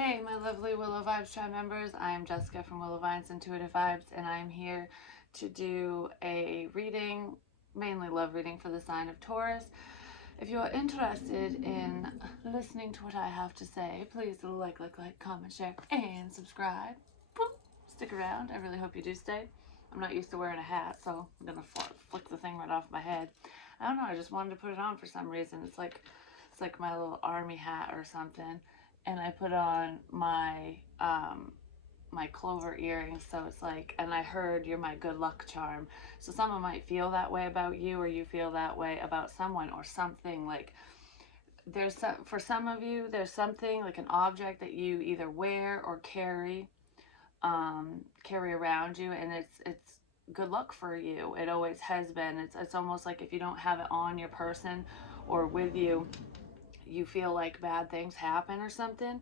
Hey, my lovely Willow Vibes tribe members. I am Jessica from Willow Vines Intuitive Vibes, and I'm here to do a reading, mainly love reading for the sign of Taurus. If you are interested in listening to what I have to say, please like, comment, share, and subscribe. Boop. Stick around. I really hope you do stay. I'm not used to wearing a hat, so I'm gonna flick the thing right off my head. I don't know. I just wanted to put it on for some reason. It's like my little army hat or something, and I put on my clover earrings, so it's like, and I heard you're my good luck charm. So someone might feel that way about you, or you feel that way about someone or something. Like for some of you, there's something like an object that you either wear or carry around you, and it's good luck for you. It always has been. It's almost like if you don't have it on your person or with you, you feel like bad things happen or something.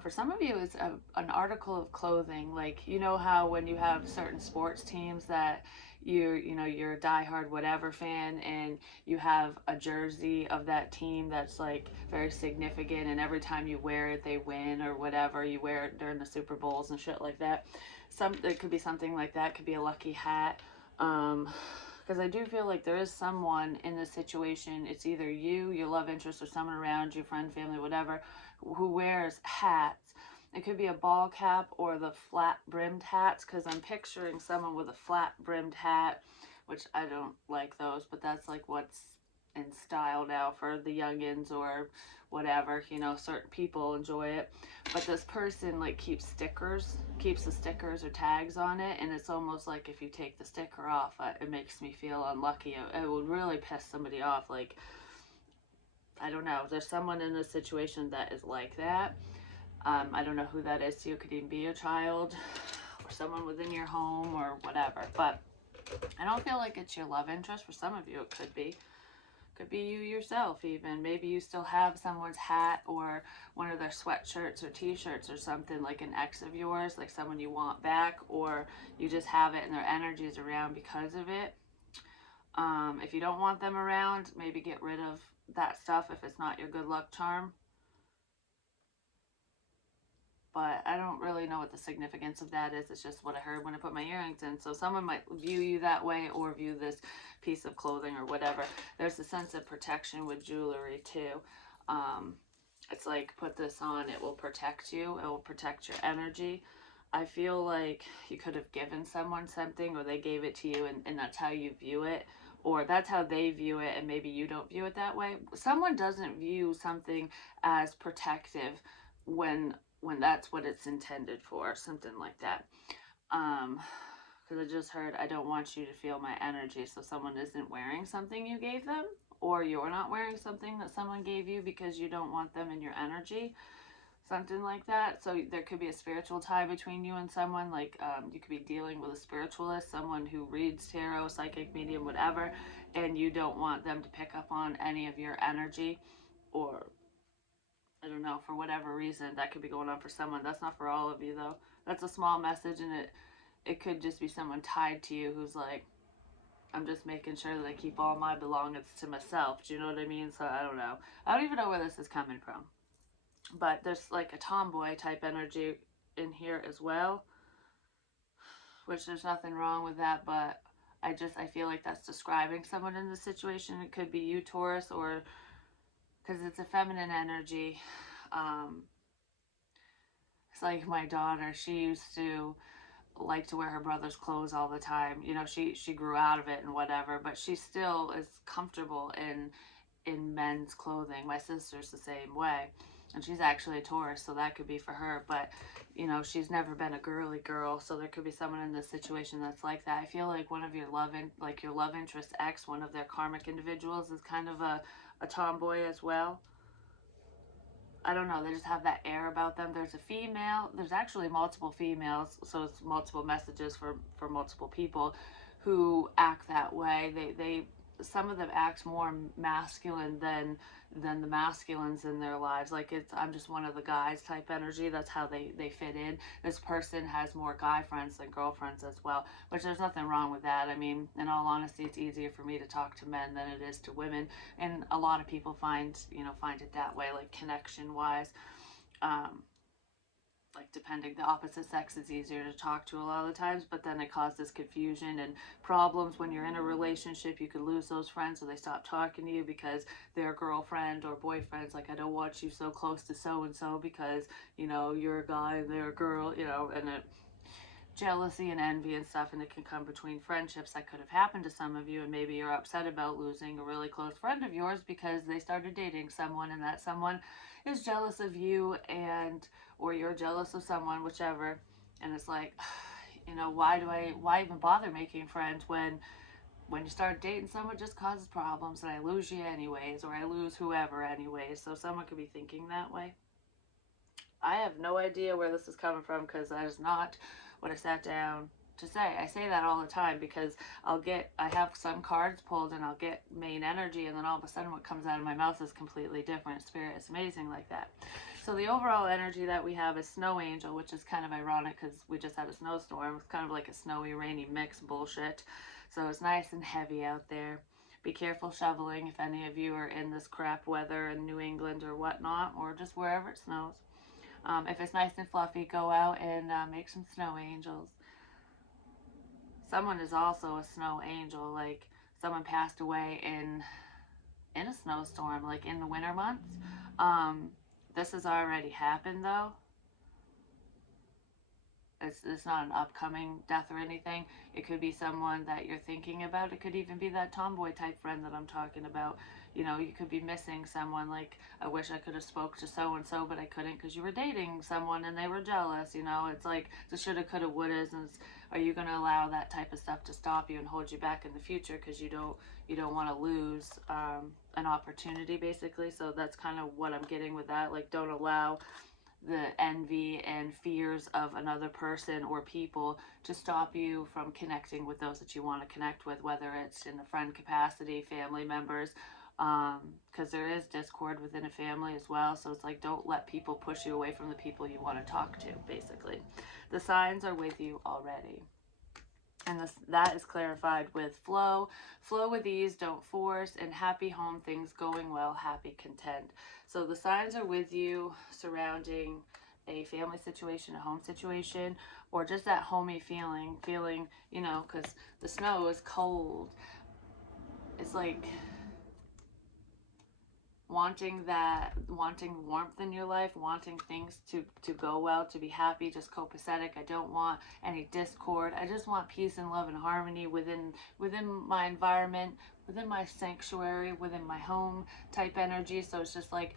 For some of you, it's an article of clothing. Like, you know how when you have certain sports teams that you're a diehard whatever fan, and you have a jersey of that team that's like very significant, and every time you wear it they win or whatever. You wear it during the Super Bowls and shit like that. It could be something like that. It could be a lucky hat. Because I do feel like there is someone in this situation. It's either you, your love interest, or someone around you, friend, family, whatever, who wears hats. It could be a ball cap or the flat brimmed hats, because I'm picturing someone with a flat brimmed hat, which I don't like those, but that's like what's in style now for the youngins or whatever. Certain people enjoy it. But this person like keeps the stickers or tags on it, and it's almost like if you take the sticker off, it makes me feel unlucky. It would really piss somebody off. Like, I don't know, there's someone in this situation that is like that. I don't know who that is to you. It could even be a child or someone within your home or whatever, but I don't feel like it's your love interest. For some of you it could be you yourself. Even maybe you still have someone's hat or one of their sweatshirts or t-shirts or something, like an ex of yours, like someone you want back, or you just have it and their energy is around because of it. If you don't want them around, maybe get rid of that stuff if it's not your good luck charm. But I don't really know what the significance of that is. It's just what I heard when I put my earrings in. So someone might view you that way, or view this piece of clothing or whatever. There's a sense of protection with jewelry too. It's like, put this on, it will protect you. It will protect your energy. I feel like you could have given someone something, or they gave it to you, and that's how you view it. Or that's how they view it, and maybe you don't view it that way. Someone doesn't view something as protective when that's what it's intended for, something like that. Because I just heard, I don't want you to feel my energy. So someone isn't wearing something you gave them, or you're not wearing something that someone gave you because you don't want them in your energy, something like that. So there could be a spiritual tie between you and someone. Like, you could be dealing with a spiritualist, someone who reads tarot, psychic, medium, whatever, and you don't want them to pick up on any of your energy, or I don't know, for whatever reason that could be going on for someone. That's not for all of you though. That's a small message, and it could just be someone tied to you who's like, I'm just making sure that I keep all my belongings to myself. Do you know what I mean? So I don't know. I don't even know where this is coming from. But there's like a tomboy type energy in here as well, which there's nothing wrong with that, but I feel like that's describing someone in this situation. It could be you, Taurus, or because it's a feminine energy. It's like my daughter, she used to like to wear her brother's clothes all the time. She grew out of it and whatever, but she still is comfortable in men's clothing. My sister's the same way, and she's actually a Taurus, so that could be for her. But she's never been a girly girl, so there could be someone in this situation that's like that. I feel like one of your your love interest ex, one of their karmic individuals, is kind of a tomboy as well. I don't know, they just have that air about them. There's a female, there's actually multiple females, so it's multiple messages for multiple people who act that way. They some of them act more masculine than the masculines in their lives. Like, I'm just one of the guys type energy. That's how they fit in. This person has more guy friends than girlfriends as well, which there's nothing wrong with that. I mean, in all honesty, it's easier for me to talk to men than it is to women, and a lot of people find it that way, like connection wise. like depending, the opposite sex is easier to talk to a lot of the times, but then it causes confusion and problems when you're in a relationship. You could lose those friends, so they stop talking to you because their girlfriend or boyfriend's like, I don't want you so close to so and so because, you know, you're a guy and they're a girl, you know. And it, jealousy and envy and stuff, and it can come between friendships. That could have happened to some of you, and maybe you're upset about losing a really close friend of yours because they started dating someone, and that someone is jealous of you, and or you're jealous of someone, whichever. And it's like, you know, why even bother making friends when you start dating someone, it just causes problems, and I lose you anyways, or I lose whoever anyways. So someone could be thinking that way. I have no idea where this is coming from because that is not what I sat down to say. I say that all the time because I have some cards pulled and I'll get main energy, and then all of a sudden what comes out of my mouth is completely different. Spirit is amazing like that. So the overall energy that we have is Snow Angel, which is kind of ironic because we just had a snowstorm. It's kind of like a snowy, rainy mix bullshit. So it's nice and heavy out there. Be careful shoveling if any of you are in this crap weather in New England or whatnot, or just wherever it snows. If it's nice and fluffy, go out and make some snow angels. Someone is also a snow angel, like someone passed away in a snowstorm, like in the winter months. This has already happened though. It's not an upcoming death or anything. It could be someone that you're thinking about. It could even be that tomboy type friend that I'm talking about. You know, you could be missing someone, like, I wish I could have spoke to so and so, but I couldn't because you were dating someone and they were jealous. You know, it's like the shoulda, coulda, wouldas. And are you going to allow that type of stuff to stop you and hold you back in the future because you don't want to lose an opportunity, basically. So that's kind of what I'm getting with that. Like, don't allow the envy and fears of another person or people to stop you from connecting with those that you want to connect with, whether it's in the friend capacity, family members, because there is discord within a family as well. So it's like, don't let people push you away from the people you want to talk to, basically. The signs are with you already. And that is clarified with flow with ease, don't force, and happy home, things going well, happy, content. So the signs are with you surrounding a family situation, a home situation, or just that homey feeling, you know, because the snow is cold. It's like wanting warmth in your life, wanting things to go well, to be happy, just copacetic. I don't want any discord. I just want peace and love and harmony within my environment, within my sanctuary, within my home type energy. So it's just like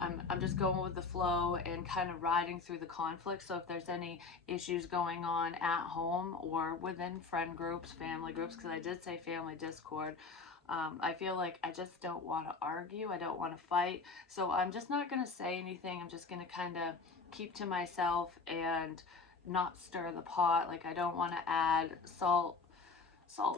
I'm just going with the flow and kind of riding through the conflict. So if there's any issues going on at home or within friend groups, family groups, because I did say family discord, I feel like I just don't want to argue. I don't want to fight. So I'm just not going to say anything. I'm just going to kind of keep to myself and not stir the pot. Like, I don't want to add salt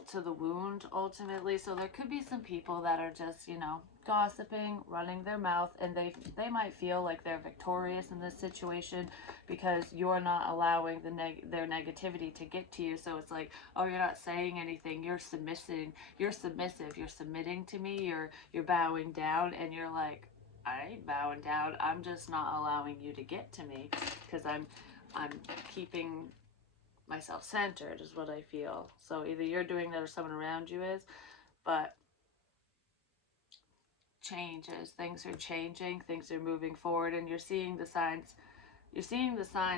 to the wound ultimately. So there could be some people that are just, you know, gossiping, running their mouth, and they might feel like they're victorious in this situation because you're not allowing their negativity to get to you. So it's like, oh, you're not saying anything, you're submitting, you're submitting to me, you're bowing down, and you're like, I ain't bowing down, I'm just not allowing you to get to me because I'm keeping myself centered, is what I feel. So either you're doing that or someone around you is, but changes, things are changing, things are moving forward, and you're seeing the signs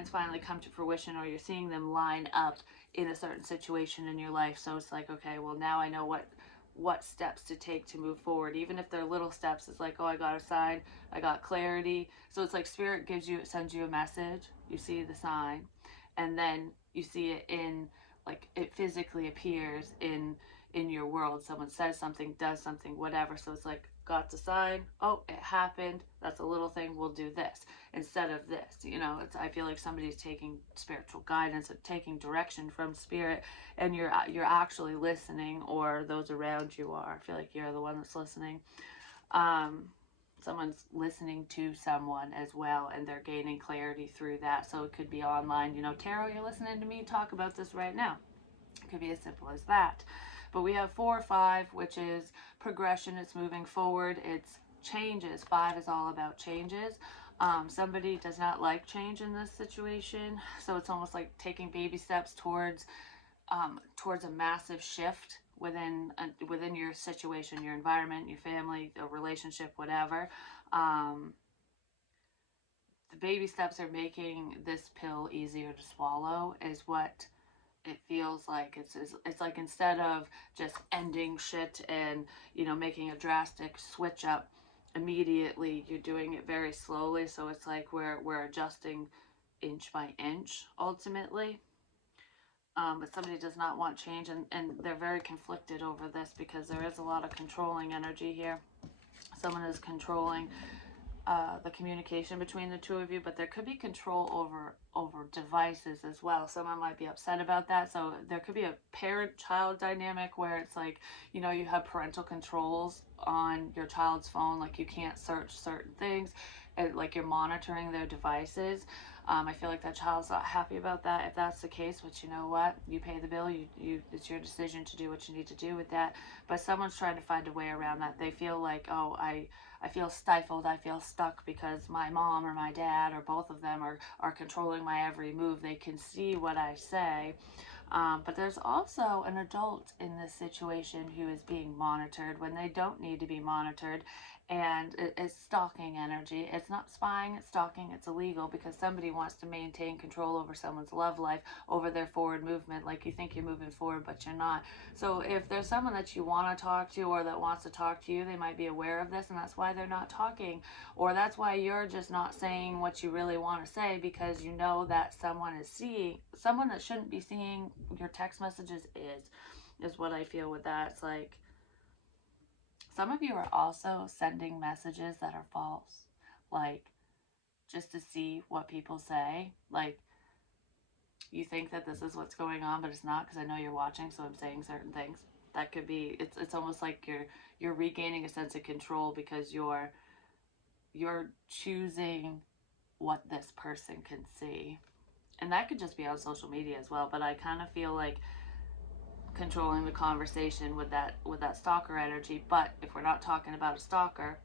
finally come to fruition, or you're seeing them line up in a certain situation in your life. So it's like, okay, well, now I know what steps to take to move forward, even if they're little steps. It's like, oh, I got a sign, I got clarity. So it's like spirit sends you a message, you see the sign, and then you see it in, like, it physically appears in your world. Someone says something, does something, whatever. So it's like, got the sign, oh, it happened, that's a little thing, we'll do this instead of this. You know, I feel like somebody's taking spiritual guidance and taking direction from spirit, and you're actually listening, or those around you are. I feel like you're the one that's listening. Someone's listening to someone as well, and they're gaining clarity through that. So it could be online, you know, tarot, you're listening to me talk about this right now. It could be as simple as that. But we have 4 or 5, which is progression. It's moving forward. It's changes. 5 is all about changes. Somebody does not like change in this situation, so it's almost like taking baby steps towards a massive shift within your situation, your environment, your family, a relationship, whatever. Um, the baby steps are making this pill easier to swallow, is what it feels like. It's like, instead of just ending shit and making a drastic switch up immediately, you're doing it very slowly. So it's like we're adjusting inch by inch ultimately. But somebody does not want change, and they're very conflicted over this because there is a lot of controlling energy here. Someone is controlling the communication between the two of you, but there could be control over devices as well. Someone might be upset about that. So there could be a parent-child dynamic where it's like, you have parental controls on your child's phone, like you can't search certain things, and like you're monitoring their devices. I feel like that child's not happy about that. If that's the case, but you know what? You pay the bill. It's your decision to do what you need to do with that. But someone's trying to find a way around that. They feel like, oh, I feel stifled, I feel stuck because my mom or my dad or both of them are controlling my every move. They can see what I say. But there's also an adult in this situation who is being monitored when they don't need to be monitored. And it's stalking energy. It's not spying, it's stalking, it's illegal because somebody wants to maintain control over someone's love life, over their forward movement. Like you think you're moving forward, but you're not. So if there's someone that you want to talk to or that wants to talk to you, they might be aware of this, and that's why they're not talking. Or that's why you're just not saying what you really want to say, because you know that someone that shouldn't be seeing your text messages is what I feel with that. It's like some of you are also sending messages that are false, like just to see what people say. Like you think that this is what's going on, but it's not, because I know you're watching, so I'm saying certain things. That could be, it's almost like you're regaining a sense of control because you're choosing what this person can see. And that could just be on social media as well, but I kind of feel like controlling the conversation with that stalker energy. But if we're not talking about a stalker,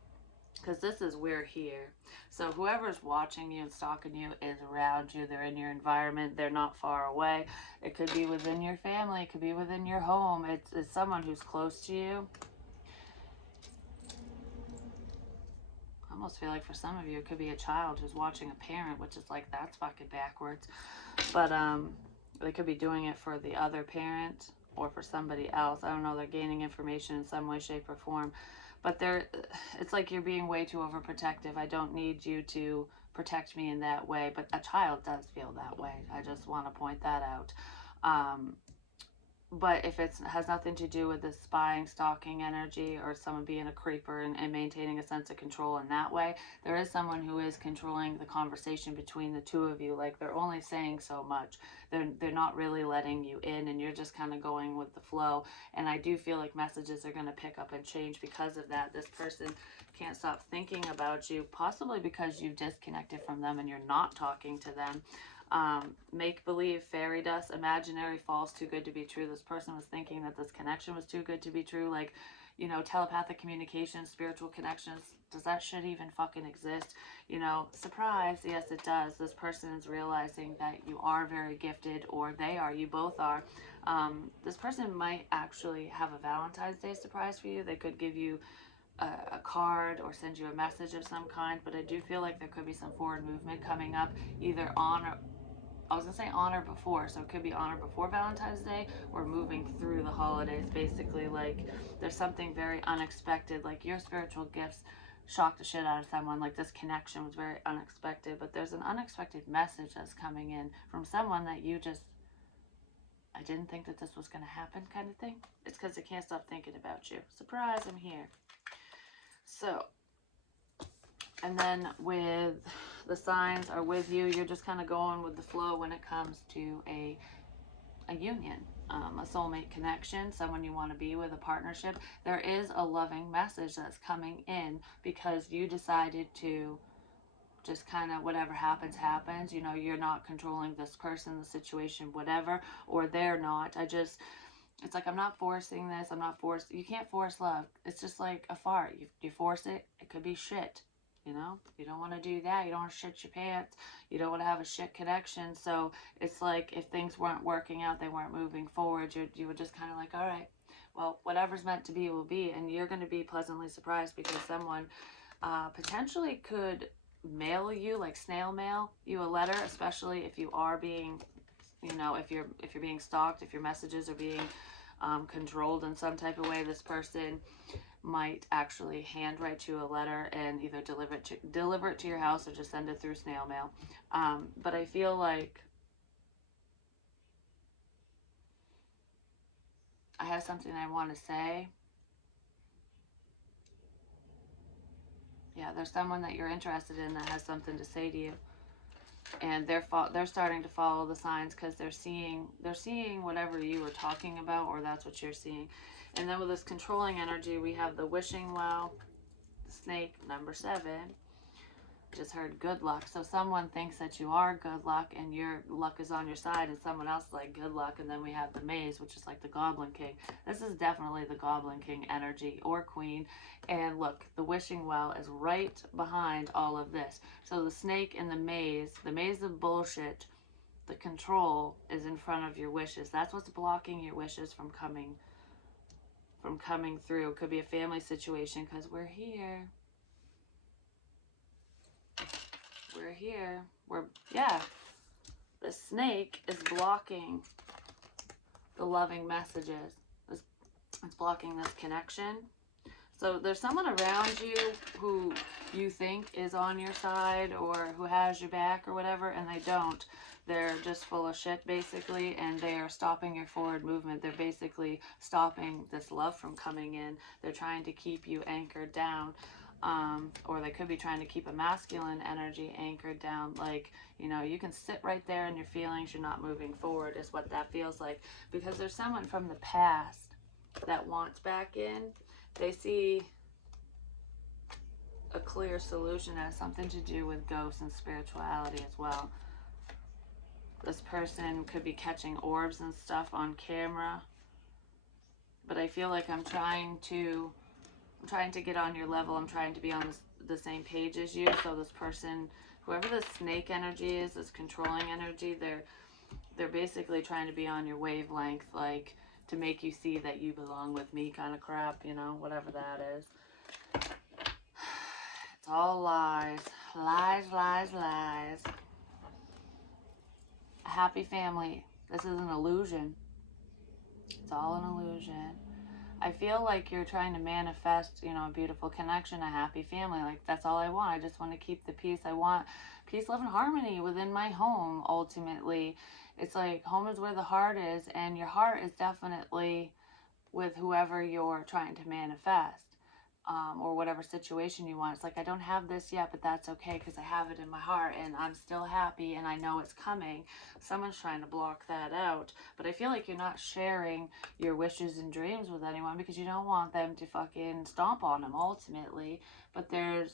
because this is we're here, so whoever's watching you and stalking you is around you. They're in your environment, they're not far away. It could be within your family, it could be within your home. It's someone who's close to you. I almost feel like for some of you it could be a child who's watching a parent, which is like, that's fucking backwards. But they could be doing it for the other parent or for somebody else. I don't know. They're gaining information in some way, shape, or form. But it's like you're being way too overprotective. I don't need you to protect me in that way. But a child does feel that way. I just want to point that out. But if it has nothing to do with the spying, stalking energy, or someone being a creeper and maintaining a sense of control in that way, there is someone who is controlling the conversation between the two of you. Like they're only saying so much. They're not really letting you in, and you're just kind of going with the flow. And I do feel like messages are going to pick up and change because of that. This person can't stop thinking about you, possibly because you've disconnected from them and you're not talking to them. Make believe, fairy dust, imaginary, false, too good to be true. This person was thinking that this connection was too good to be true. Like, telepathic communication, spiritual connections. Does that shit even fucking exist? Surprise, yes, it does. This person is realizing that you are very gifted, or they are, you both are. This person might actually have a Valentine's Day surprise for you. They could give you a card or send you a message of some kind, but I do feel like there could be some forward movement coming up, either on or I was gonna say on or before, so it could be on or before Valentine's Day, or moving through the holidays. Basically, like there's something very unexpected, like your spiritual gifts shocked the shit out of someone. Like this connection was very unexpected, but there's an unexpected message that's coming in from someone that I didn't think that this was gonna happen, kind of thing. It's because I can't stop thinking about you. Surprise, I'm here. So, and then with the signs are with you, you're just kind of going with the flow when it comes to a union, a soulmate connection, someone you want to be with, a partnership. There is a loving message that's coming in because you decided to just kind of, whatever happens, happens. You're not controlling this person, the situation, whatever, or they're not. It's like, I'm not forcing this. You can't force love. It's just like a fart. You force it, it could be shit. You know, you don't want to do that. You don't want to shit your pants. You don't want to have a shit connection. So it's like if things weren't working out, they weren't moving forward, you were just kind of like, all right, well, whatever's meant to be will be. And you're going to be pleasantly surprised because someone potentially could mail you, like snail mail you a letter, especially if you are being, you know, if you're being stalked, if your messages are being controlled in some type of way. This person might actually handwrite you a letter and either deliver it to your house or just send it through snail mail. But I feel like I have something I want to say. Yeah, there's someone that you're interested in that has something to say to you, and they're starting to follow the signs because they're seeing whatever you were talking about, or that's what you're seeing. And then with this controlling energy, we have the wishing well, the snake, number 7. Just heard good luck. So someone thinks that you are good luck and your luck is on your side, and someone else is like good luck. And then we have the maze, which is like the Goblin King. This is definitely the Goblin King energy, or Queen. And look, the wishing well is right behind all of this. So the snake and the maze of bullshit, the control is in front of your wishes. That's what's blocking your wishes from coming through. It could be a family situation because we're here. We're here. Yeah, the snake is blocking the loving messages. It's blocking this connection. So there's someone around you who you think is on your side or who has your back or whatever, and they don't. They're just full of shit, basically, and they are stopping your forward movement. They're basically stopping this love from coming in. They're trying to keep you anchored down. Or they could be trying to keep a masculine energy anchored down. Like, you know, you can sit right there in your feelings, you're not moving forward, is what that feels like. Because there's someone from the past that wants back in. They see a clear solution that has something to do with ghosts and spirituality as well. This person could be catching orbs and stuff on camera. But I feel like I'm trying to get on your level. I'm trying to be on the same page as you. So this person, whoever the snake energy is, this controlling energy, they're basically trying to be on your wavelength, like to make you see that you belong with me kind of crap, you know, whatever that is. It's all lies. Lies, lies, lies. A happy family. This is an illusion. It's all an illusion. I feel like you're trying to manifest, you know, a beautiful connection, a happy family. Like, that's all I want. I just want to keep the peace. I want peace, love, and harmony within my home, ultimately. It's like home is where the heart is, and your heart is definitely with whoever you're trying to manifest. Or whatever situation you want. It's like, I don't have this yet, but that's okay because I have it in my heart and I'm still happy and I know it's coming. Someone's trying to block that out. But I feel like you're not sharing your wishes and dreams with anyone because you don't want them to fucking stomp on them ultimately. But there's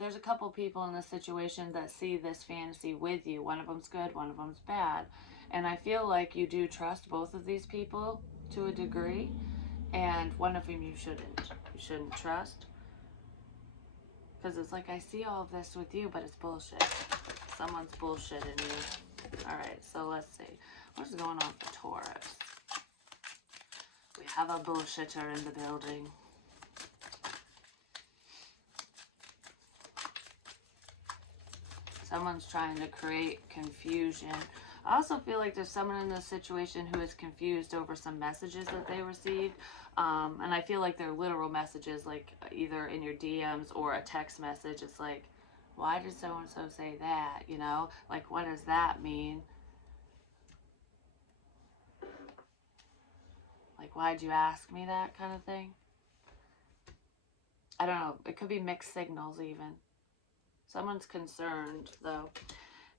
a couple people in this situation that see this fantasy with you. One of them's good, one of them's bad. And I feel like you do trust both of these people to a degree. And one of them you shouldn't trust, because it's like, I see all of this with you, but it's bullshit. Someone's bullshitting you. All right, so let's see what's going on for Taurus. We have a bullshitter in the building. Someone's trying to create confusion. I also feel like there's someone in this situation who is confused over some messages that they received. And I feel like they're literal messages, like either in your DMs or a text message. It's like, why did so-and-so say that? You know, like, what does that mean? Like, why'd you ask me that kind of thing? I don't know. It could be mixed signals even. Someone's concerned, though.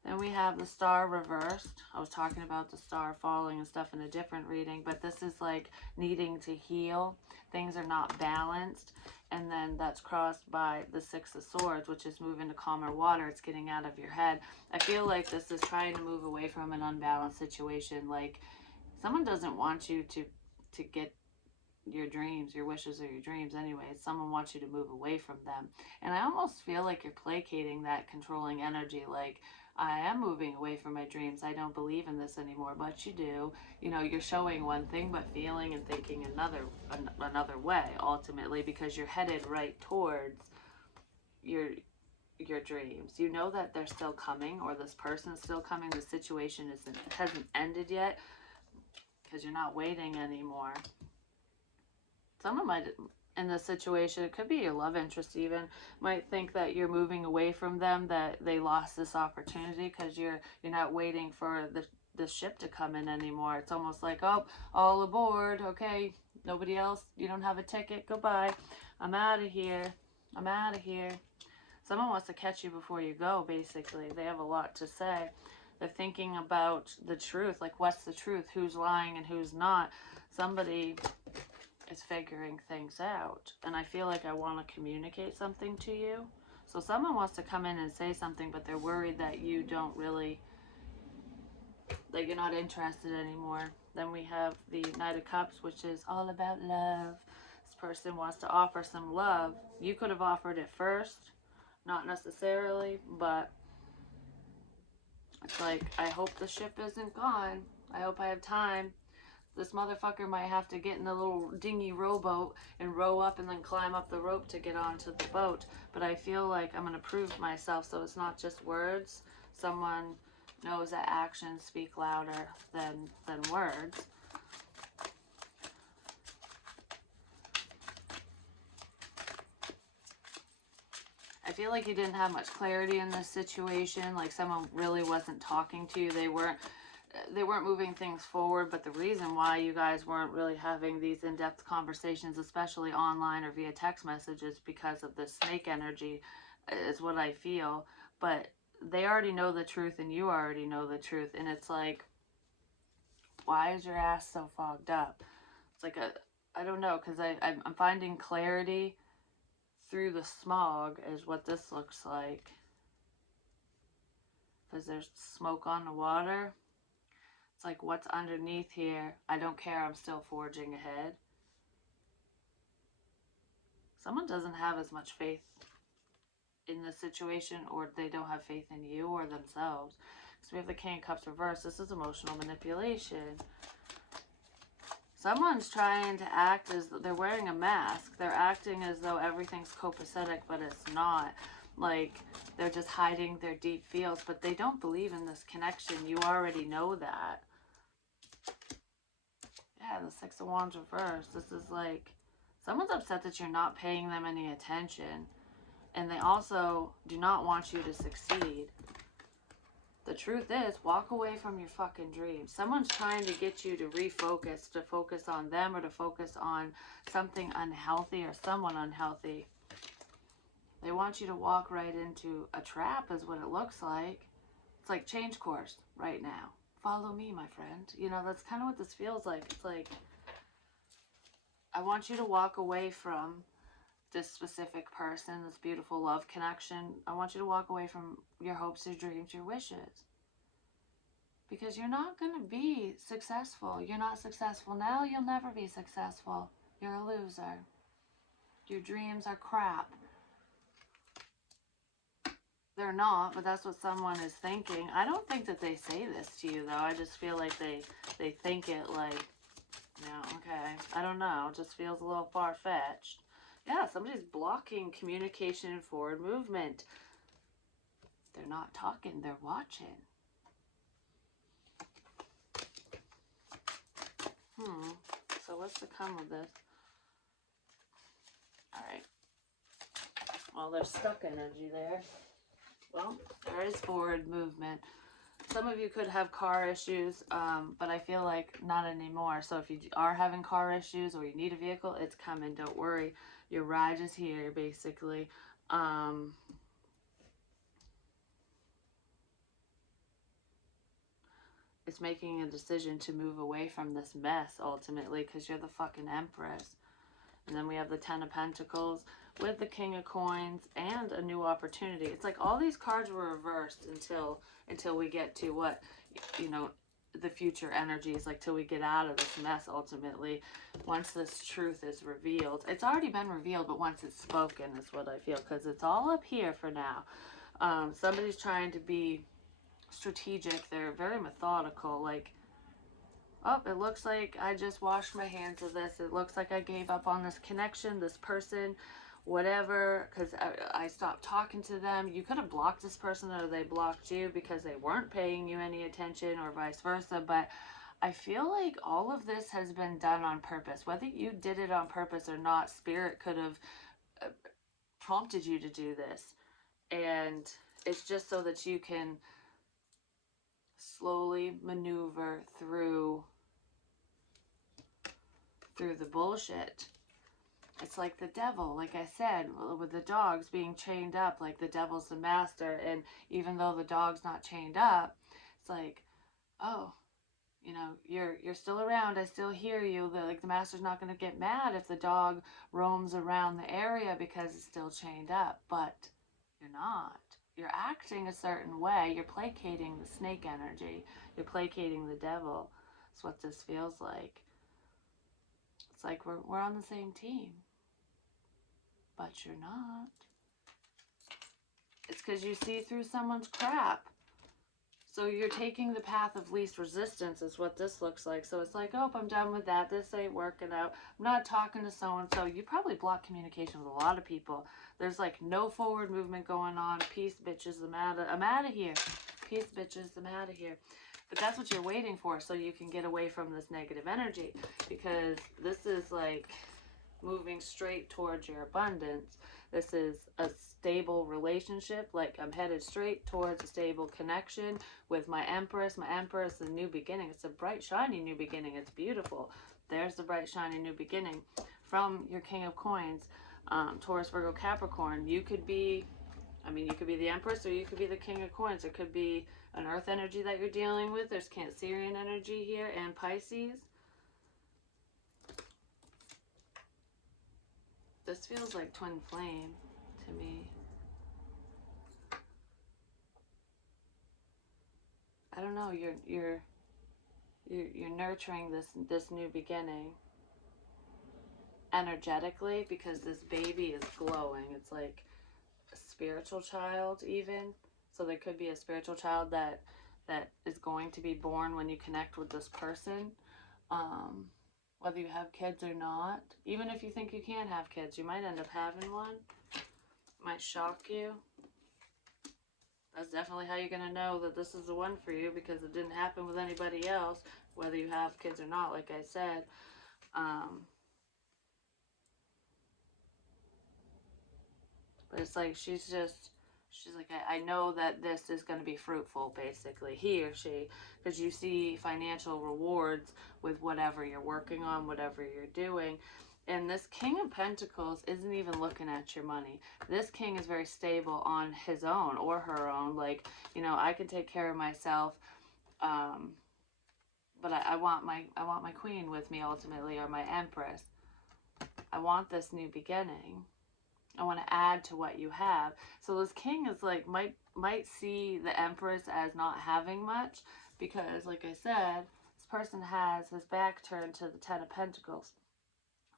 Then we have the star reversed. I was talking about the star falling and stuff in a different reading, but this is like needing to heal. Things are not balanced. And then that's crossed by the 6 of Swords, which is moving to calmer water. It's getting out of your head. I feel like this is trying to move away from an unbalanced situation. Like, someone doesn't want you to get your dreams, your wishes are your dreams anyway. Someone wants you to move away from them. And I almost feel like you're placating that controlling energy, like, I am moving away from my dreams. I don't believe in this anymore, but you do. You know, you're showing one thing, but feeling and thinking another way, ultimately, because you're headed right towards your dreams. You know that they're still coming, or this person's still coming. The situation hasn't ended yet, because you're not waiting anymore. Someone might, in this situation, it could be your love interest even, might think that you're moving away from them, that they lost this opportunity because you're not waiting for the ship to come in anymore. It's almost like, oh, all aboard, okay, nobody else, you don't have a ticket, goodbye, I'm out of here, I'm out of here. Someone wants to catch you before you go, basically. They have a lot to say. They're thinking about the truth, like, what's the truth, who's lying and who's not. Somebody is figuring things out, and I feel like I want to communicate something to you. So someone wants to come in and say something, but they're worried that you don't really, that you're not interested anymore. Then we have the Knight of Cups, which is all about love. This person wants to offer some love. You could have offered it first, not necessarily, but it's like, I hope the ship isn't gone. I hope I have time. This motherfucker might have to get in the little dingy rowboat and row up and then climb up the rope to get onto the boat. But I feel like I'm going to prove myself, so it's not just words. Someone knows that actions speak louder than words. I feel like you didn't have much clarity in this situation. Like, someone really wasn't talking to you. They weren't moving things forward, but the reason why you guys weren't really having these in-depth conversations, especially online or via text messages, because of the snake energy, is what I feel. But they already know the truth, and you already know the truth, and it's like, why is your ass so fogged up? It's like, I don't know, because I'm finding clarity through the smog is what this looks like, because there's smoke on the water. It's like, what's underneath here? I don't care, I'm still forging ahead. Someone doesn't have as much faith in this situation, or they don't have faith in you or themselves. So we have the King of Cups reversed. This is emotional manipulation. Someone's trying to act as though they're wearing a mask. They're acting as though everything's copacetic, but it's not. Like, they're just hiding their deep feels, but they don't believe in this connection. You already know that. Yeah, the Six of Wands reversed. This is like, someone's upset that you're not paying them any attention. And they also do not want you to succeed. The truth is, walk away from your fucking dreams. Someone's trying to get you to refocus, to focus on them, or to focus on something unhealthy or someone unhealthy. They want you to walk right into a trap, is what it looks like. It's like, change course right now. Follow me, my friend. You know, that's kind of what this feels like. It's like, I want you to walk away from this specific person, this beautiful love connection. I want you to walk away from your hopes, your dreams, your wishes. Because you're not going to be successful. You're not successful now, you'll never be successful. You're a loser. Your dreams are crap. They're not, but that's what someone is thinking. I don't think that they say this to you, though. I just feel like they think it like, yeah, okay. I don't know. It just feels a little far-fetched. Yeah, somebody's blocking communication and forward movement. They're not talking, they're watching. So what's to come with this? Alright. Well, there's stuck energy there. Well, there is forward movement. Some of you could have car issues, but I feel like not anymore. So if you are having car issues or you need a vehicle, it's coming. Don't worry. Your ride is here, basically. It's making a decision to move away from this mess, ultimately, because you're the fucking Empress. And then we have the Ten of Pentacles with the King of Coins and a new opportunity. It's like all these cards were reversed until we get to what, you know, the future energies, like till we get out of this mess ultimately. Once this truth is revealed, it's already been revealed, but once it's spoken is what I feel, because it's all up here for now. Somebody's trying to be strategic. They're very methodical. Like, oh, it looks like I just washed my hands of this. It looks like I gave up on this connection, this person, whatever, because I stopped talking to them. You could have blocked this person, or they blocked you because they weren't paying you any attention, or vice versa. But I feel like all of this has been done on purpose. Whether you did it on purpose or not, Spirit could have prompted you to do this. And it's just so that you can slowly maneuver through the bullshit. It's like the devil, like I said, with the dogs being chained up, like the devil's the master, and even though the dog's not chained up, it's like, oh, you know, you're still around, I still hear you. The master's not going to get mad if the dog roams around the area because it's still chained up, but you're not. You're acting a certain way. You're placating the snake energy. You're placating the devil. That's what this feels like. It's like we're on the same team, but you're not. It's because you see through someone's crap. So you're taking the path of least resistance is what this looks like. So it's like, oh, I'm done with that. This ain't working out. I'm not talking to so-and-so. You probably block communication with a lot of people. There's like no forward movement going on. Peace, bitches, I'm out of here. Peace, bitches, I'm out of here. But that's what you're waiting for, so you can get away from this negative energy. Because this is like moving straight towards your abundance. This is a stable relationship. Like, I'm headed straight towards a stable connection with my Empress. My Empress is a new beginning. It's a bright, shiny new beginning. It's beautiful. There's the bright, shiny new beginning from your King of Coins, Taurus, Virgo, Capricorn. You could be, you could be the Empress, or you could be the King of Coins. There could be an Earth energy that you're dealing with. There's Cancerian energy here, and Pisces. This feels like twin flame to me. I don't know. You're nurturing this new beginning energetically, because this baby is glowing. It's like a spiritual child even. So there could be a spiritual child that is going to be born when you connect with this person. Whether you have kids or not. Even if you think you can't have kids, you might end up having one. It might shock you. That's definitely how you're going to know that this is the one for you, because it didn't happen with anybody else, whether you have kids or not, like I said. But it's like she's like, I know that this is going to be fruitful, basically, he or she, because you see financial rewards with whatever you're working on, whatever you're doing. And this King of Pentacles isn't even looking at your money. This king is very stable on his own or her own. Like, you know, I can take care of myself, but I want my queen with me ultimately, or my Empress. I want this new beginning. I want to add to what you have. So this king is like, might see the Empress as not having much, because like I said, this person has his back turned to the Ten of Pentacles.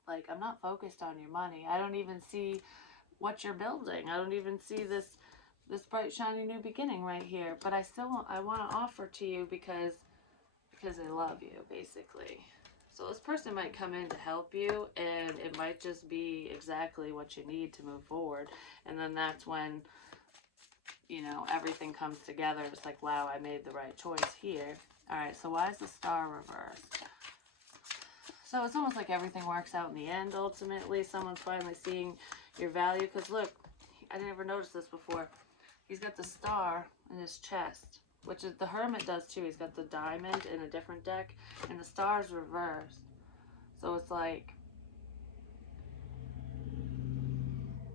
Like, I'm not focused on your money. I don't even see what you're building. I don't even see this bright, shiny new beginning right here. But I want to offer to you because they love you, basically. So this person might come in to help you, and it might just be exactly what you need to move forward. And then that's when, you know, everything comes together. It's like, wow, I made the right choice here. All right, so why is the star reversed? So it's almost like everything works out in the end, ultimately. Someone's finally seeing your value. Because look, I never noticed this before. He's got the star in his chest, which is the Hermit does too. He's got the diamond in a different deck, and the star's reversed. So it's like,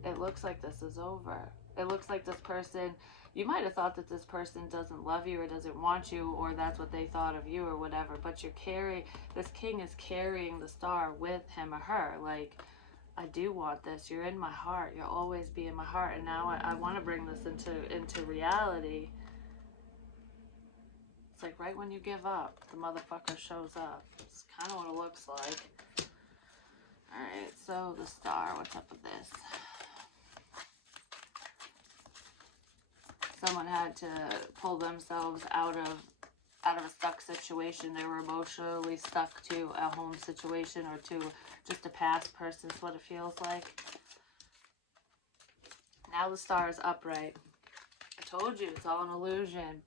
it looks like this is over. It looks like this person, you might have thought that this person doesn't love you or doesn't want you, or that's what they thought of you or whatever, but this king is carrying the star with him or her. Like, I do want this. You're in my heart. You'll always be in my heart. And now I want to bring this into reality. It's like right when you give up, the motherfucker shows up. It's kind of what it looks like. Alright, so the Star, what's up with this? Someone had to pull themselves out of a stuck situation. They were emotionally stuck to a home situation or to just a past person is what it feels like. Now the Star is upright. I told you, it's all an illusion.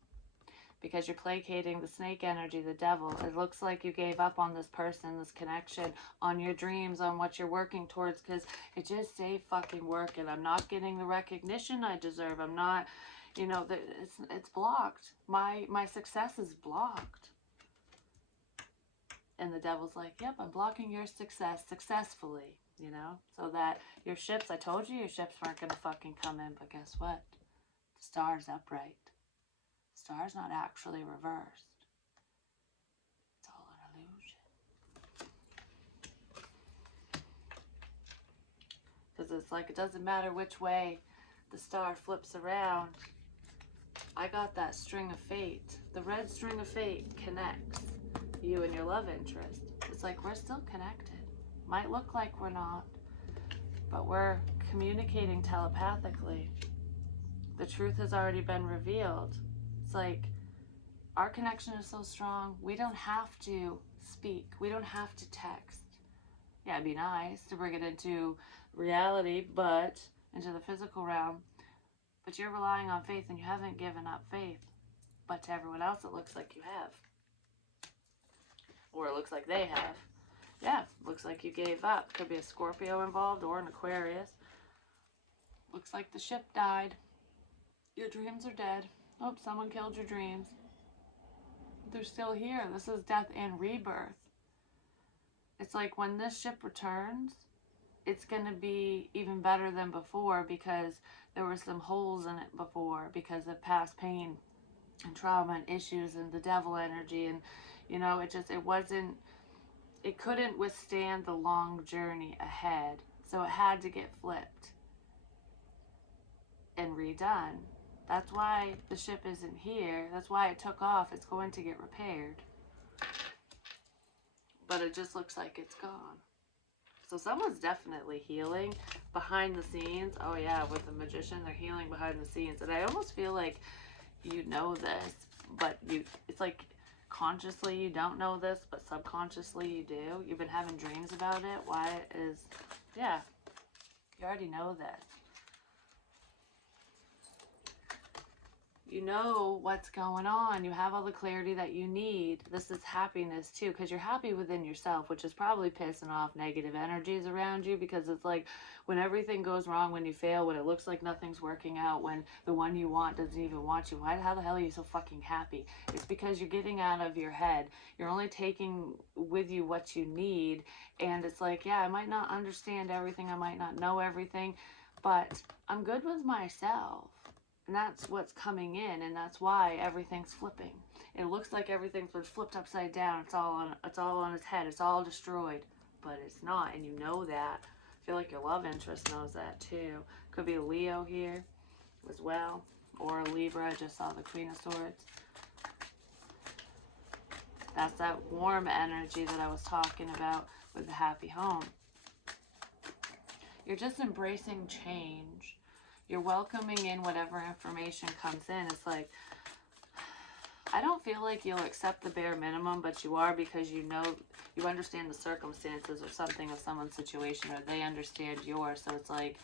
Because you're placating the snake energy, the devil. It looks like you gave up on this person, this connection, on your dreams, on what you're working towards, because it just ain't fucking working. I'm not getting the recognition I deserve. I'm not, you know, it's blocked. My success is blocked. And the devil's like, yep, I'm blocking your success successfully, you know, so that your ships, I told you your ships weren't going to fucking come in, but guess what? The Star's upright. Star's not actually reversed. It's all an illusion. Because it's like it doesn't matter which way the Star flips around. I got that string of fate. The red string of fate connects you and your love interest. It's like we're still connected. Might look like we're not, but we're communicating telepathically. The truth has already been revealed. It's like our connection is so strong, we don't have to speak. We don't have to text. Yeah, it'd be nice to bring it into reality, but into the physical realm. But you're relying on faith and you haven't given up faith. But to everyone else, it looks like you have. Or it looks like they have. Yeah, looks like you gave up. Could be a Scorpio involved or an Aquarius. Looks like the ship died. Your dreams are dead. Oh, someone killed your dreams. They're still here. This is death and rebirth. It's like when this ship returns, it's going to be even better than before because there were some holes in it before because of past pain and trauma and issues and the devil energy. And, you know, it couldn't withstand the long journey ahead. So it had to get flipped and redone. That's why the ship isn't here. That's why it took off. It's going to get repaired. But it just looks like it's gone. So someone's definitely healing behind the scenes. Oh yeah, with the Magician, they're healing behind the scenes. And I almost feel like you know this, but it's like consciously you don't know this, but subconsciously you do. You've been having dreams about it. Why is, yeah, you already know this. You know what's going on. You have all the clarity that you need. This is happiness too, because you're happy within yourself, which is probably pissing off negative energies around you, because it's like when everything goes wrong, when you fail, when it looks like nothing's working out, when the one you want doesn't even want you, how the hell are you so fucking happy? It's because you're getting out of your head. You're only taking with you what you need. And it's like, yeah, I might not understand everything. I might not know everything, but I'm good with myself. And that's what's coming in, and that's why everything's flipping. It looks like everything's been flipped upside down. It's all on its head. It's all destroyed, but it's not, and you know that. I feel like your love interest knows that too. Could be a Leo here as well, or a Libra. I just saw the Queen of Swords. That's that warm energy that I was talking about with the happy home. You're just embracing change. You're welcoming in whatever information comes in. It's like, I don't feel like you'll accept the bare minimum, but you are, because you know, you understand the circumstances or something of someone's situation, or they understand yours. So it's like,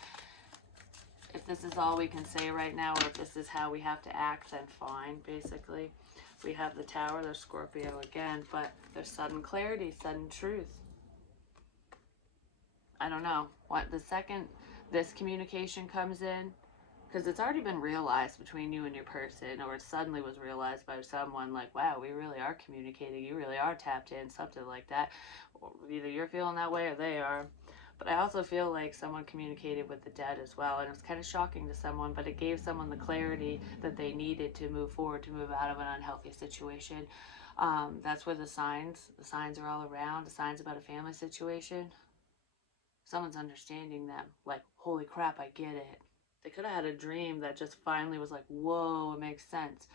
if this is all we can say right now, or if this is how we have to act, then fine, basically. We have the Tower, there's Scorpio again, but there's sudden clarity, sudden truth. I don't know. What, the second this communication comes in, because it's already been realized between you and your person, or it suddenly was realized by someone, like, wow, we really are communicating, you really are tapped in, something like that. Or either you're feeling that way or they are. But I also feel like someone communicated with the dead as well, and it was kind of shocking to someone, but it gave someone the clarity that they needed to move forward, to move out of an unhealthy situation. That's where the signs are all around, the signs about a family situation. Someone's understanding them, like, holy crap, I get it. They could have had a dream that just finally was like, whoa, it makes sense.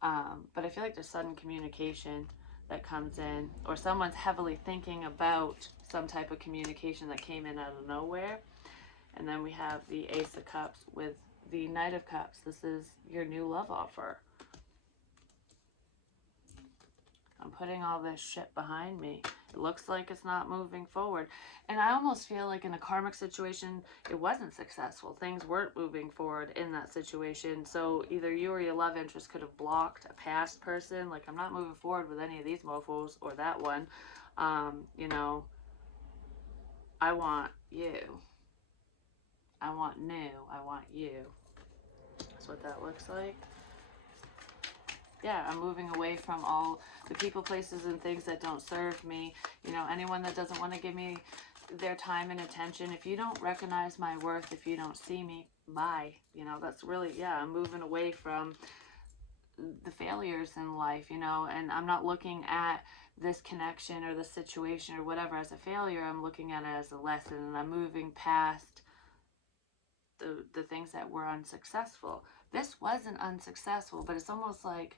But I feel like there's sudden communication that comes in, or someone's heavily thinking about some type of communication that came in out of nowhere. And then we have the Ace of Cups with the Knight of Cups. This is your new love offer. I'm putting all this shit behind me. It looks like it's not moving forward. And I almost feel like in a karmic situation, it wasn't successful. Things weren't moving forward in that situation. So either you or your love interest could have blocked a past person. Like, I'm not moving forward with any of these mofos or that one. You know, I want you. I want new. I want you. That's what that looks like. Yeah, I'm moving away from all the people, places, and things that don't serve me. You know, anyone that doesn't want to give me their time and attention. If you don't recognize my worth, if you don't see me, bye. You know, that's really, yeah, I'm moving away from the failures in life, you know, and I'm not looking at this connection or the situation or whatever as a failure. I'm looking at it as a lesson, and I'm moving past the things that were unsuccessful. This wasn't unsuccessful, but it's almost like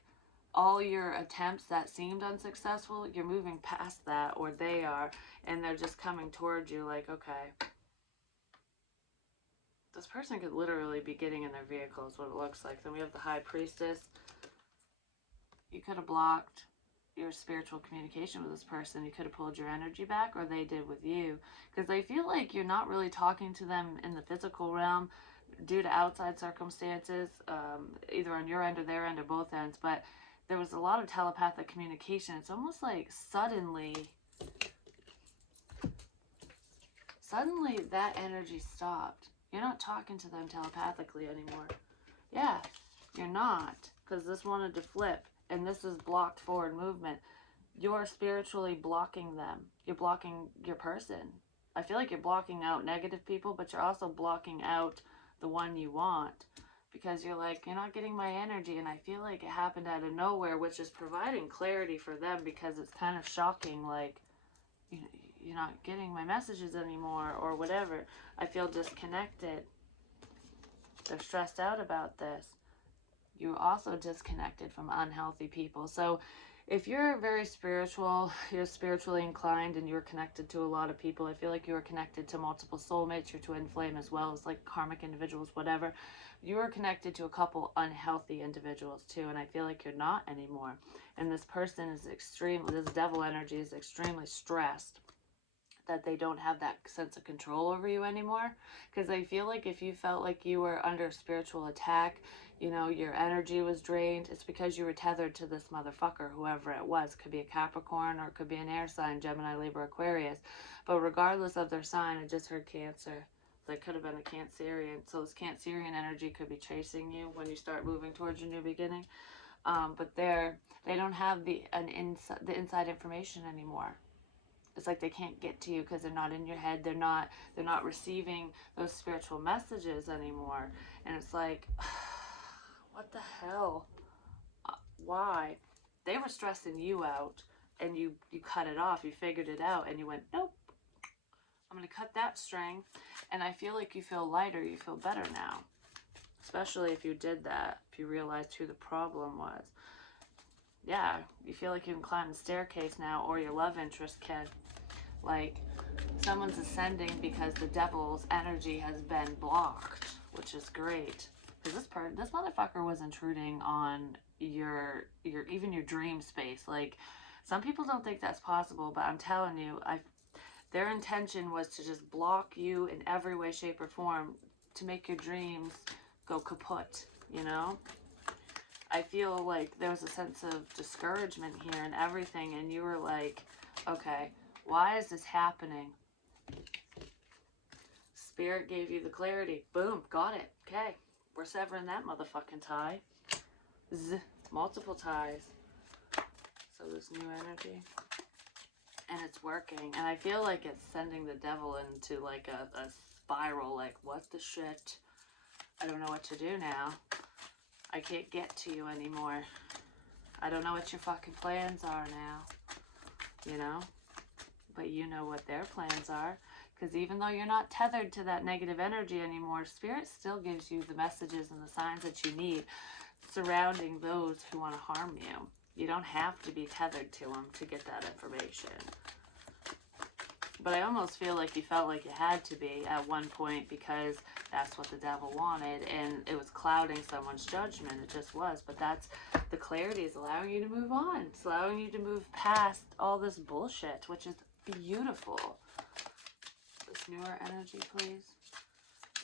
all your attempts that seemed unsuccessful, you're moving past that, or they are, and they're just coming towards you like, okay, this person could literally be getting in their vehicle is what it looks like. Then we have the High Priestess. You could have blocked your spiritual communication with this person. You could have pulled your energy back, or they did with you, because I feel like you're not really talking to them in the physical realm due to outside circumstances, either on your end or their end or both ends. But there was a lot of telepathic communication. It's almost like suddenly that energy stopped. You're not talking to them telepathically anymore. Yeah, you're not, because this wanted to flip, and this is blocked forward movement. You're spiritually blocking them. You're blocking your person. I feel like you're blocking out negative people, but you're also blocking out the one you want, because you're like, you're not getting my energy. And I feel like it happened out of nowhere, which is providing clarity for them, because it's kind of shocking, like, you know, you're not getting my messages anymore or whatever. I feel disconnected. They're stressed out about this. You're also disconnected from unhealthy people. So if you're very spiritual, you're spiritually inclined, and you're connected to a lot of people, I feel like you are connected to multiple soulmates, your twin flame, as well as like karmic individuals, whatever. You are connected to a couple unhealthy individuals too, and I feel like you're not anymore. And this person is this devil energy is extremely stressed that they don't have that sense of control over you anymore. Because I feel like if you felt like you were under spiritual attack, you know, your energy was drained, it's because you were tethered to this motherfucker, whoever it was. Could be a Capricorn, or it could be an air sign, Gemini, Libra, Aquarius. But regardless of their sign, I just heard Cancer. So it could have been a Cancerian. So this Cancerian energy could be chasing you when you start moving towards your new beginning. But they don't have the inside information anymore. It's like they can't get to you because they're not in your head. They're not receiving those spiritual messages anymore. And it's like, what the hell? Why? They were stressing you out, and you cut it off. You figured it out, and you went, nope, I'm going to cut that string. And I feel like you feel lighter. You feel better now. Especially if you did that, if you realized who the problem was. Yeah, you feel like you can climb the staircase now, or your love interest can. Like, someone's ascending because the devil's energy has been blocked, which is great. Because this motherfucker was intruding on your even your dream space. Like, some people don't think that's possible, but I'm telling you, their intention was to just block you in every way, shape, or form to make your dreams go kaput, you know? I feel like there was a sense of discouragement here and everything, and you were like, okay, why is this happening? Spirit gave you the clarity. Boom, got it. Okay, we're severing that motherfucking tie. Multiple ties. So this new energy. And it's working. And I feel like it's sending the devil into like a spiral. Like, what the shit? I don't know what to do now. I can't get to you anymore. I don't know what your fucking plans are now. You know? But you know what their plans are. Because even though you're not tethered to that negative energy anymore, Spirit still gives you the messages and the signs that you need. surrounding those who want to harm you. You don't have to be tethered to them to get that information. But I almost feel like you felt like you had to be at one point because that's what the devil wanted, and it was clouding someone's judgment. It just was. But that's the clarity is allowing you to move on. It's allowing you to move past all this bullshit, which is beautiful. This newer energy, please.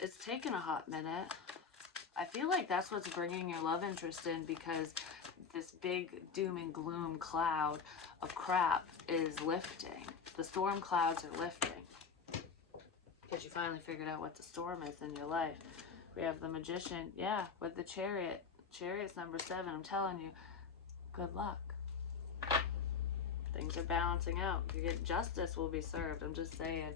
It's taken a hot minute. I feel like that's what's bringing your love interest in, because this big doom and gloom cloud of crap is lifting. The storm clouds are lifting because you finally figured out what the storm is in your life. We have the Magician, yeah, with the Chariot. Chariot's number 7. I'm telling you, good luck. Things are balancing out. You get justice will be served. I'm just saying.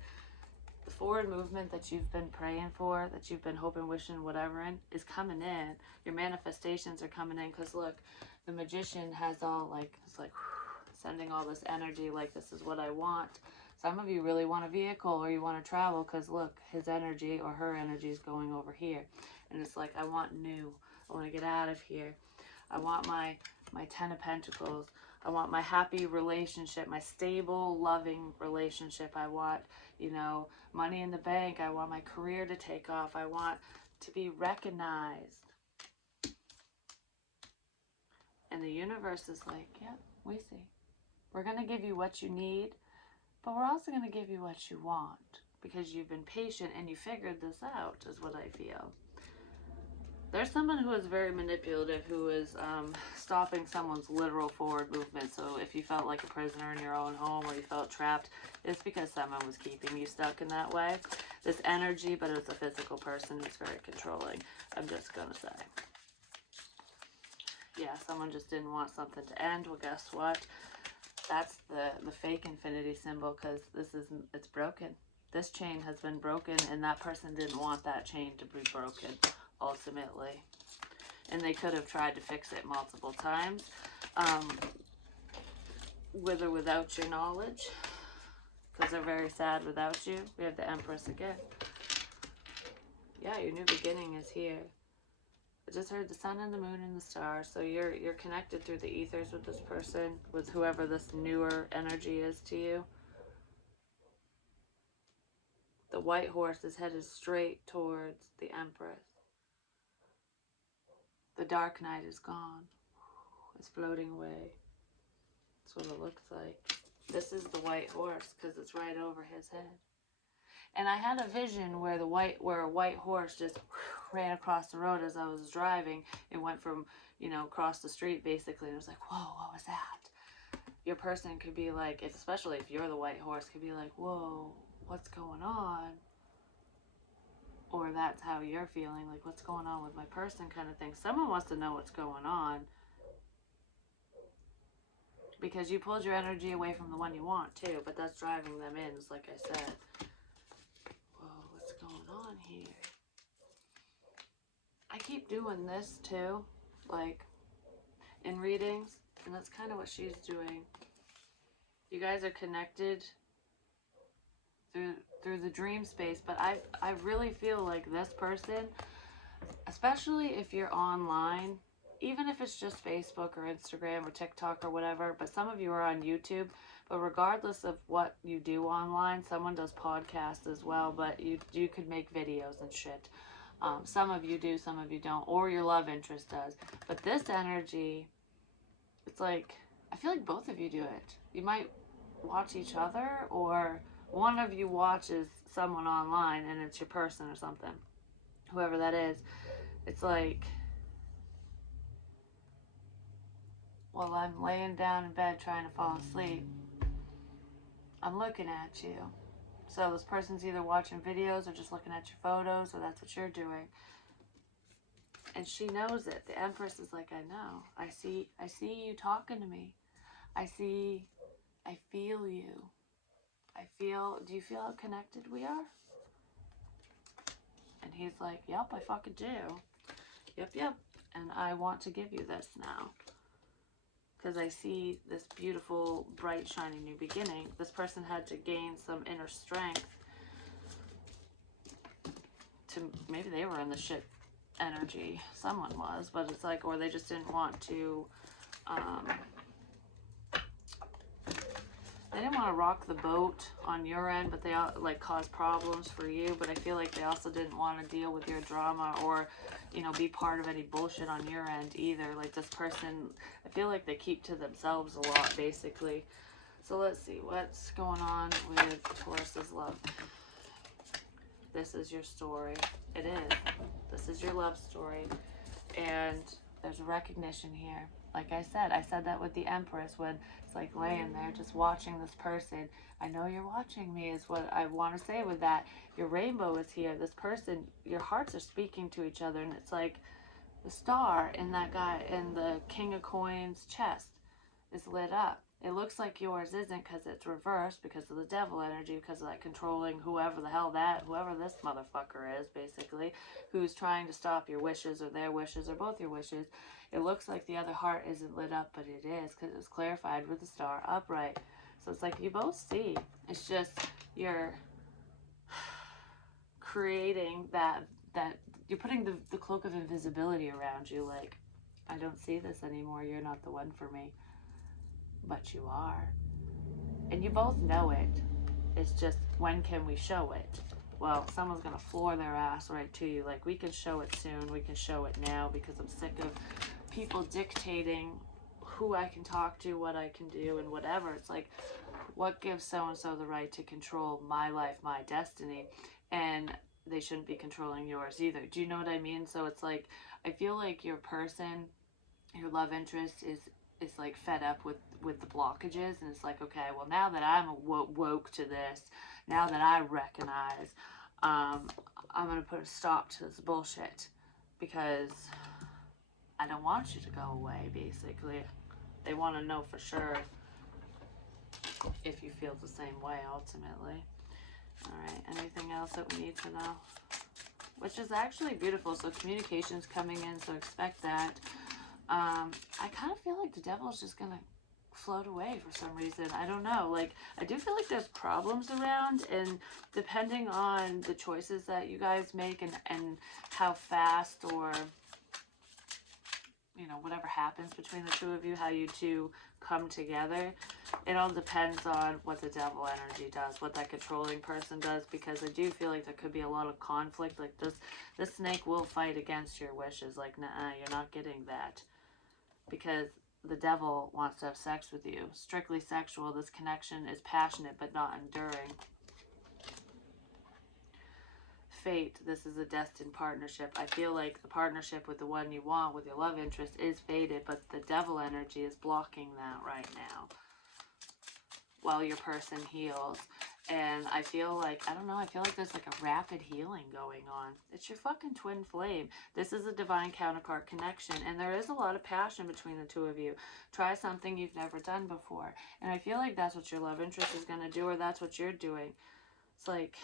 The forward movement that you've been praying for, that you've been hoping, wishing, whatever in, is coming in. Your manifestations are coming in, because look, the Magician has all like, it's like sending all this energy like this is what I want. Some of you really want a vehicle, or you want to travel, because look, his energy or her energy is going over here. And it's like, I want new. I want to get out of here. I want my 10 of Pentacles. I want my happy relationship, my stable, loving relationship. I want, you know, money in the bank. I want my career to take off. I want to be recognized. And the universe is like, yeah, we see. We're going to give you what you need, but we're also going to give you what you want, because you've been patient and you figured this out, is what I feel. There's someone who is very manipulative, who is stopping someone's literal forward movement. So if you felt like a prisoner in your own home, or you felt trapped, it's because someone was keeping you stuck in that way. This energy, but it's a physical person who's very controlling. I'm just going to say. Yeah, someone just didn't want something to end. Well, guess what? That's the fake infinity symbol, because it's broken. This chain has been broken, and that person didn't want that chain to be broken, ultimately. And they could have tried to fix it multiple times, with or without your knowledge, because they're very sad without you. We have the Empress again. Yeah, your new beginning is here. I just heard the sun and the moon and the stars. So you're connected through the ethers with this person, with whoever this newer energy is to you. The white horse is headed straight towards the Empress. The dark night is gone. It's floating away. That's what it looks like. This is the white horse, because it's right over his head. And I had a vision where a white horse just ran across the road as I was driving. It went from, you know, across the street basically, and it was like, whoa, what was that? Your person could be like, especially if you're the white horse, could be like, whoa, what's going on? Or that's how you're feeling, like, what's going on with my person, kind of thing. Someone wants to know what's going on, because you pulled your energy away from the one you want too, but that's driving them in, just like I said. Whoa, what's going on here? I keep doing this too, like in readings, and that's kind of what she's doing. You guys are connected through the dream space, but I really feel like this person, especially if you're online, even if it's just Facebook or Instagram or TikTok or whatever, but some of you are on YouTube, but regardless of what you do online, someone does podcasts as well, but you could make videos and shit. Some of you do, some of you don't, or your love interest does. But this energy, it's like, I feel like both of you do it. You might watch each other, or one of you watches someone online and it's your person or something, whoever that is. It's like, while I'm laying down in bed trying to fall asleep, I'm looking at you. So this person's either watching videos or just looking at your photos, or that's what you're doing. And she knows it. The Empress is like, I know. I see you talking to me. I feel you. Do you feel how connected we are? And he's like, yep, I fucking do. Yep. And I want to give you this now, because I see this beautiful, bright, shiny new beginning. This person had to gain some inner strength to, maybe they were in the shit energy. Someone was, but it's like, or they just didn't want to, they didn't want to rock the boat on your end, but they like cause problems for you. But I feel like they also didn't want to deal with your drama or, you know, be part of any bullshit on your end either. Like this person, I feel like they keep to themselves a lot, basically. So let's see what's going on with Taurus's love. This is your story. It is. This is your love story. And there's a recognition here. Like I said that with the Empress when it's like laying there just watching this person. I know you're watching me is what I want to say with that. Your rainbow is here. This person, your hearts are speaking to each other, and it's like the star in that guy in the King of Coins chest is lit up. It looks like yours isn't because it's reversed because of the devil energy, because of that controlling whoever this motherfucker is, basically, who's trying to stop your wishes or their wishes or both your wishes. It looks like the other heart isn't lit up, but it is because it was clarified with the star upright. So it's like you both see. It's just you're creating that you're putting the cloak of invisibility around you. Like, I don't see this anymore. You're not the one for me. But you are. And you both know it. It's just, when can we show it? Well, someone's going to floor their ass right to you. Like, we can show it soon. We can show it now because I'm sick of people dictating who I can talk to, what I can do, and whatever. It's like, what gives so-and-so the right to control my life, my destiny? And they shouldn't be controlling yours either. Do you know what I mean? So it's like, I feel like your person, your love interest is like fed up with the blockages, and it's like, okay, well, now that I'm woke to this, now that I recognize, I'm gonna put a stop to this bullshit because I don't want you to go away. Basically, they want to know for sure if you feel the same way ultimately. All right, anything else that we need to know? Which is actually beautiful. So communication's coming in, so expect that. I kind of feel like the devil is just gonna float away for some reason. I don't know. Like, I do feel like there's problems around, and depending on the choices that you guys make and how fast or, you know, whatever happens between the two of you, how you two come together, it all depends on what the devil energy does, what that controlling person does, because I do feel like there could be a lot of conflict. Like, this snake will fight against your wishes. Like, nah, you're not getting that. Because the devil wants to have sex with you. Strictly sexual. This connection is passionate but not enduring. Fate. This is a destined partnership. I feel like the partnership with the one you want, with your love interest, is fated, but the devil energy is blocking that right now while your person heals. And I feel like, I don't know, I feel like there's like a rapid healing going on. It's your fucking twin flame. This is a divine counterpart connection, and there is a lot of passion between the two of you. Try something you've never done before. And I feel like that's what your love interest is going to do, or that's what you're doing. It's like,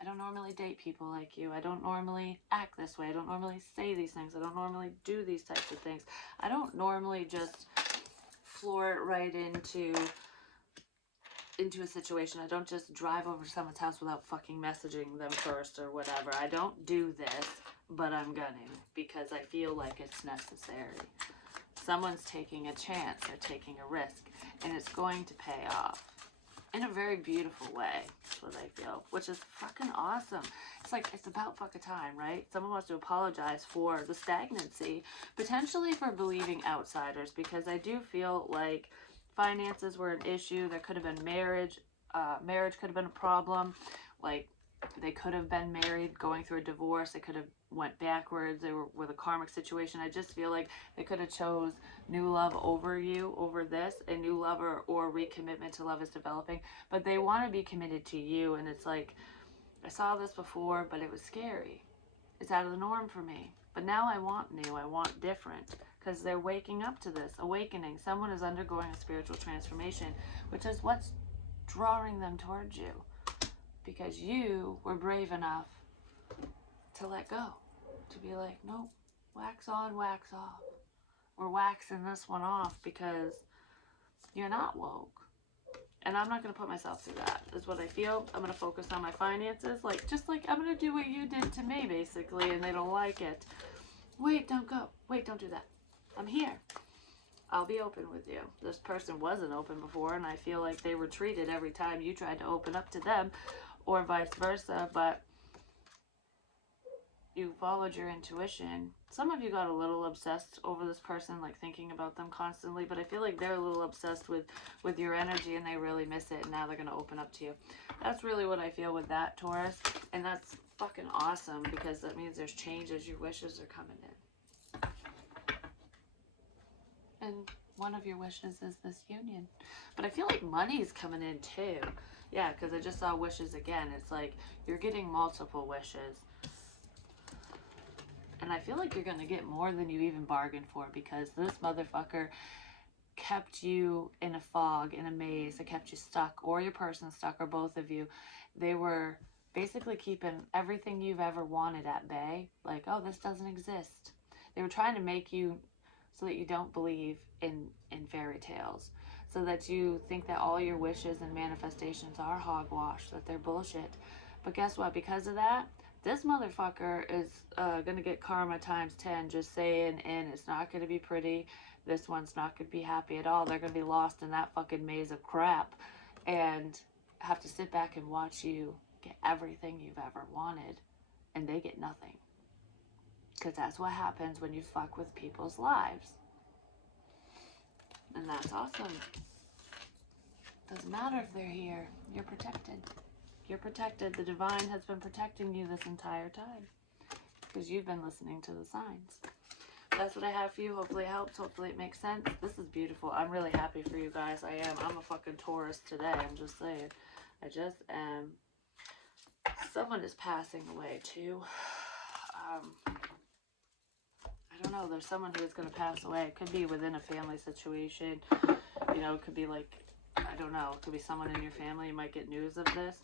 I don't normally date people like you. I don't normally act this way. I don't normally say these things. I don't normally do these types of things. I don't normally just floor it right into a situation. I don't just drive over to someone's house without fucking messaging them first or whatever. I don't do this, but I'm gonna because I feel like it's necessary. Someone's taking a chance, they're taking a risk, and it's going to pay off in a very beautiful way. That's what I feel, which is fucking awesome. It's like, it's about fucking time, right? Someone wants to apologize for the stagnancy, potentially for believing outsiders, because I do feel like finances were an issue. There could have been marriage. Marriage could have been a problem. Like, they could have been married, going through a divorce. They could have went backwards. They were with a karmic situation. I just feel like they could have chose new love over you, over this. A new lover or recommitment to love is developing. But they want to be committed to you. And it's like, I saw this before, but it was scary. It's out of the norm for me. But now I want new. I want different. Because they're waking up to this, awakening. Someone is undergoing a spiritual transformation, which is what's drawing them towards you. Because you were brave enough to let go. To be like, nope, wax on, wax off. We're waxing this one off because you're not woke. And I'm not going to put myself through that, is what I feel. I'm going to focus on my finances. Like, just like I'm going to do what you did to me, basically, and they don't like it. Wait, don't go. Wait, don't do that. I'm here. I'll be open with you. This person wasn't open before, and I feel like they retreated every time you tried to open up to them, or vice versa, but you followed your intuition. Some of you got a little obsessed over this person, like thinking about them constantly, but I feel like they're a little obsessed with your energy, and they really miss it, and now they're going to open up to you. That's really what I feel with that, Taurus, and that's fucking awesome, because that means there's changes. Your wishes are coming in. And one of your wishes is this union. But I feel like money's coming in too. Yeah, because I just saw wishes again. It's like you're getting multiple wishes. And I feel like you're going to get more than you even bargained for, because this motherfucker kept you in a fog, in a maze. It kept you stuck, or your person stuck, or both of you. They were basically keeping everything you've ever wanted at bay. Like, oh, this doesn't exist. They were trying to make you so that you don't believe in fairy tales, so that you think that all your wishes and manifestations are hogwash, that they're bullshit. But guess what? Because of that, this motherfucker is going to get karma times 10, just saying, and it's not going to be pretty. This one's not going to be happy at all. They're going to be lost in that fucking maze of crap and have to sit back and watch you get everything you've ever wanted, and they get nothing. Because that's what happens when you fuck with people's lives. And that's awesome. Doesn't matter if they're here. You're protected. You're protected. The divine has been protecting you this entire time, because you've been listening to the signs. That's what I have for you. Hopefully it helps. Hopefully it makes sense. This is beautiful. I'm really happy for you guys. I am. I'm a fucking Taurus today. I'm just saying. I just am. Someone is passing away too. I don't know, there's someone who's going to pass away. It could be within a family situation. You know, it could be like, I don't know, it could be someone in your family. You might get news of this.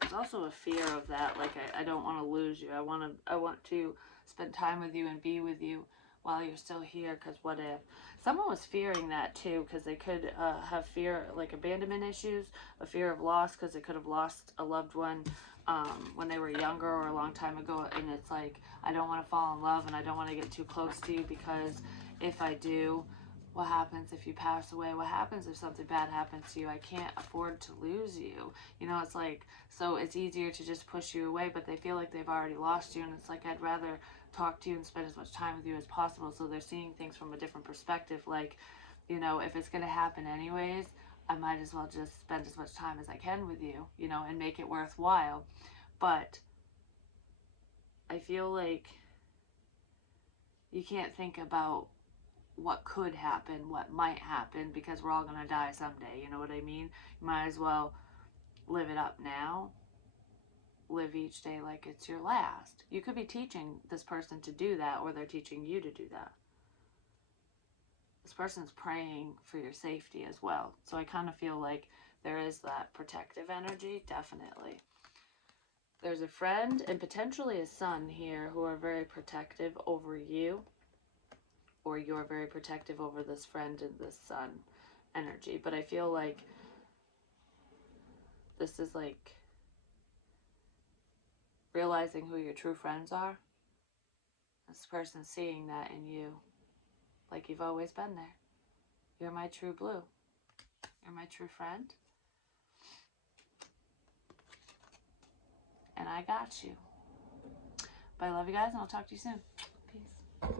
There's also a fear of that. Like, I don't want to lose you. I want to spend time with you and be with you while you're still here, because what if? Someone was fearing that too, because they could have fear, like abandonment issues, a fear of loss, because they could have lost a loved one when they were younger or a long time ago. And it's like, I don't want to fall in love, and I don't want to get too close to you, because if I do, what happens if you pass away? What happens if something bad happens to you? I can't afford to lose you. You know, it's like, so it's easier to just push you away, but they feel like they've already lost you, and it's like, I'd rather talk to you and spend as much time with you as possible. So they're seeing things from a different perspective. Like, you know, if it's going to happen anyways, I might as well just spend as much time as I can with you, you know, and make it worthwhile. But I feel like you can't think about what could happen, what might happen, because we're all going to die someday. You know what I mean? You might as well live it up now. Live each day like it's your last. You could be teaching this person to do that, or they're teaching you to do that. This person's praying for your safety as well. So I kind of feel like there is that protective energy, definitely. There's a friend and potentially a son here who are very protective over you, or you're very protective over this friend and this son energy. But I feel like this is like realizing who your true friends are. This person seeing that in you, like you've always been there. You're my true blue. You're my true friend. And I got you. But I love you guys, and I'll talk to you soon. Peace.